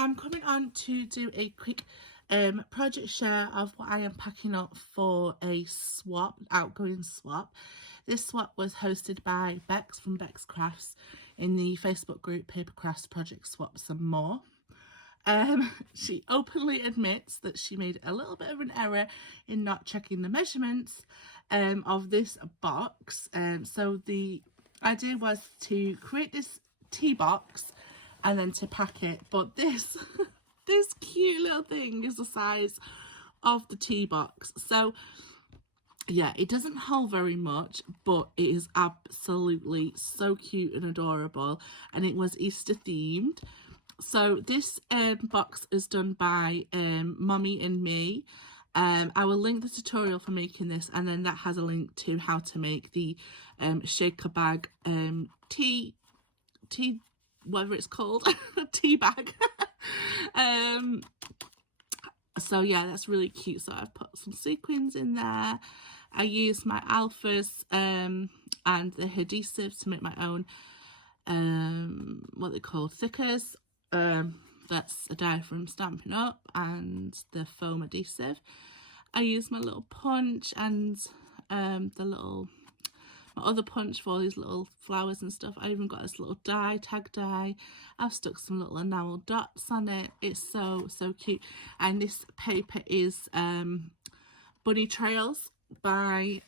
I'm coming on to do a quick project share of what I am packing up for a swap, outgoing swap. This swap was hosted by Bex from Bex Crafts in the Facebook group Paper Crafts Project Swaps and More. She openly admits that she made a little bit of an error in not checking the measurements of this box. So the idea was to create this tea box and then to pack it, but this this cute little thing is the size of the tea box. So yeah, it doesn't hold very much, but it is absolutely so cute and adorable, and it was Easter themed. So this box is done by Mummy and Me. I will link the tutorial for making this, and then that has a link to how to make the shaker bag tea whatever it's called, tea bag. So yeah, that's really cute. So I've put some sequins in there. I used my alphas and the adhesive to make my own what they call thickers. That's a dye from Stampin' Up, and the foam adhesive. I used my little punch and my other punch for all these little flowers and stuff. I even got this little die, tag die. I've stuck some little enamel dots on it. It's so cute. And this paper is Bunny Trails by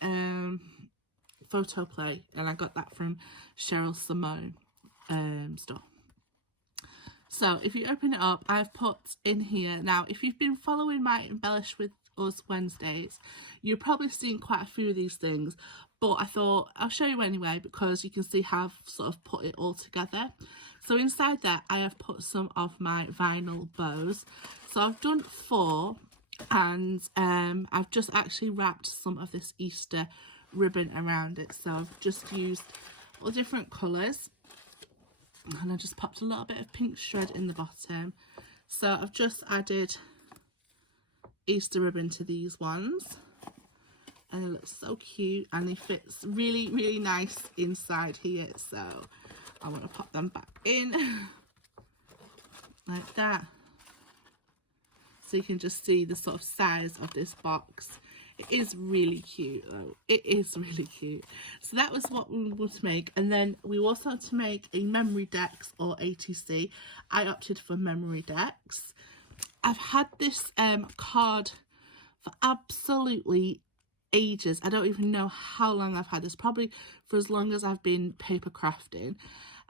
Photoplay, and I got that from Cheryl Simone store. So if you open it up, I've put in here, now if you've been following my Embellish with Us Wednesdays, you've probably seen quite a few of these things, but I thought I'll show you anyway because you can see how I've sort of put it all together. So inside that I have put some of my vinyl bows. So I've done 4, and I've just actually wrapped some of this Easter ribbon around it. So I've just used all different colours, and I just popped a little bit of pink shred in the bottom. So I've just added Easter ribbon to these ones, and it looks so cute, and it fits really nice inside here. So I want to pop them back in like that, so you can just see the sort of size of this box. It is really cute though. It is really cute. So that was what we want to make, and then we also had to make a memory decks or ATC. I opted for memory decks. I've had this card for absolutely ages. I don't even know how long I've had this, probably for as long as I've been paper crafting.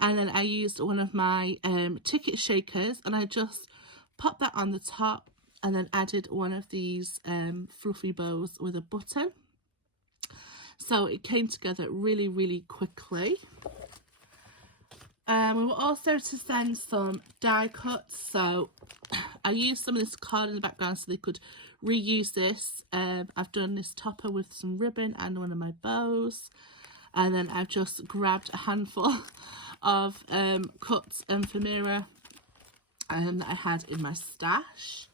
And then I used one of my ticket shakers, and I just popped that on the top, and then added one of these fluffy bows with a button. So it came together really quickly. We were also to send some die cuts, so I used some of this card in the background so they could reuse this. I've done this topper with some ribbon and one of my bows, and then I've just grabbed a handful of cuts and ephemera that I had in my stash.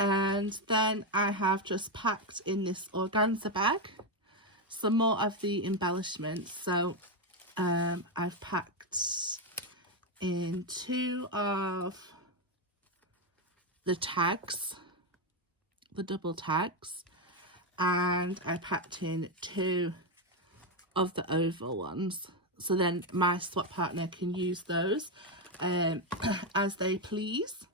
And then I have just packed in this organza bag some more of the embellishments. So I've packed in 2 of the tags, the double tags, and I packed in 2 of the oval ones, so then my swap partner can use those as they please.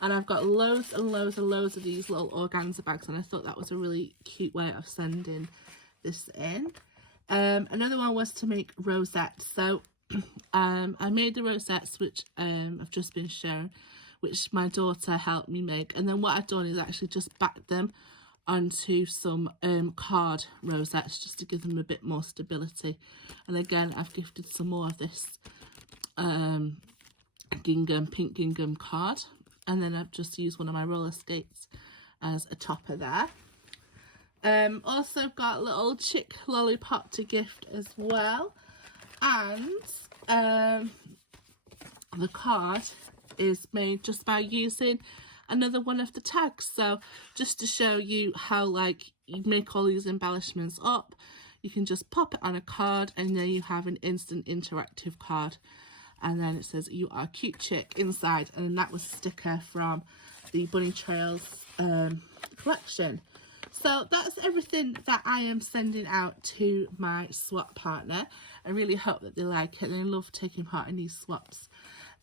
And I've got loads and loads of these little organza bags, and I thought that was a really cute way of sending this in. Another one was to make rosettes. So I made the rosettes, which I've just been shown, which my daughter helped me make. And then what I've done is actually just backed them onto some card rosettes just to give them a bit more stability. And again, I've gifted some more of this gingham, pink gingham card. And then I've just used one of my roller skates as a topper there. Also got a little chick lollipop to gift as well. And the card is made just by using another one of the tags. So just to show you how, like, you make all these embellishments up, you can just pop it on a card, and then you have an instant interactive card. and then it says "You are a cute chick" inside, and that was a sticker from the Bunny Trails collection. So that's everything that I am sending out to my swap partner. I really hope that they like it, and I love taking part in these swaps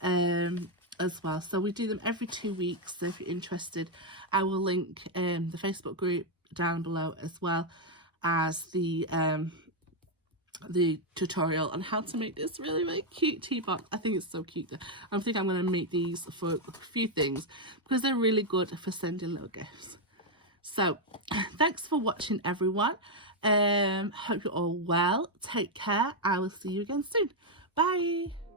as well. So we do them every 2 weeks, so if you're interested, I will link the Facebook group down below, as well as the tutorial on how to make this really, really cute tea box. I think it's so cute. I think I'm going to make these for a few things because they're really good for sending little gifts. So thanks for watching, everyone. Hope you're all well. Take care. I will see you again soon. Bye.